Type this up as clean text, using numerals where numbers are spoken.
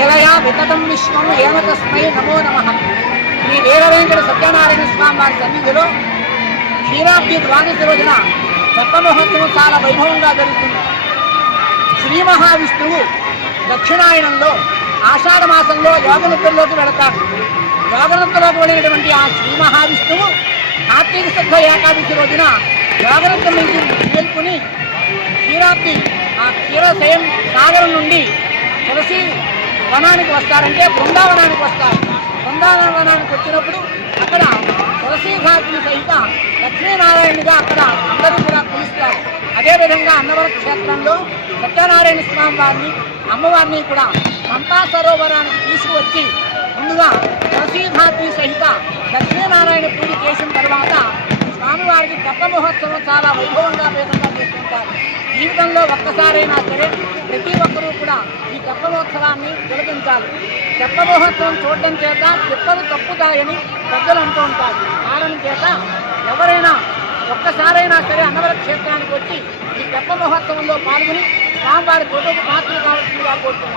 ఏలయా వితతం విశ్వం ఏమ తస్మై నమో నమః. శ్రీ వీరవేంకట సత్యనారాయణ స్వామి వారి సన్నిధిలో క్షీరాబ్ది ద్వాదశి రోజున తెప్ప మహోత్సవం చాలా వైభవంగా జరుగుతుంది. శ్రీ మహావిష్ణువు దక్షిణాయనంలో ఆషాఢ మాసంలో యోగనిద్రలోకి వెళతాడు. యోగనిద్రలోకి వెళ్ళినటువంటి ఆ శ్రీ మహావిష్ణువు కార్తీక శుద్ధ ఏకాదశి రోజున యోగనిద్ర నుంచి మేల్కొని క్షీరాబ్ది ఆ క్షీరశయం సాగరం నుండి తులసి వనానికి వస్తారంటే బృందావనానికి వస్తారు. బృందావనానికి వచ్చినప్పుడు అక్కడ తులసీఘాట్ని సహిత లక్ష్మీనారాయణుడిగా అక్కడ అందరూ కూడా పిలుస్తారు. అదేవిధంగా అన్నవరం క్షేత్రంలో సత్యనారాయణ స్వామి వారిని అమ్మవారిని కూడా పంపా సరోవరానికి తీసుకువచ్చి ముందుగా తులసీఘాట్ని సహిత లక్ష్మీనారాయణ పూజ చేసిన తర్వాత స్వామివారికి తెప్ప మహోత్సవం చాలా వైభవంగా వేదంగా చేసుకుంటారు. జీవితంలో ఒక్కసారైనా సరే ప్రతి ఒక్కరూ కూడా ఈ తెప్ప మహోత్సవాన్ని తిలకించాలి. తెప్ప మహోత్సవం చూడడం చేత తిప్పలు తప్పుతాయని పెద్దలు అంటూ ఉంటారు. కారణం చేత ఎవరైనా ఒక్కసారైనా సరే అన్నవర క్షేత్రానికి వచ్చి ఈ తెప్ప మహోత్సవంలో పాల్గొని స్వామివారి ఫోటోకు పాత్రలు కావాల్సిందిగా కోరుతున్నారు.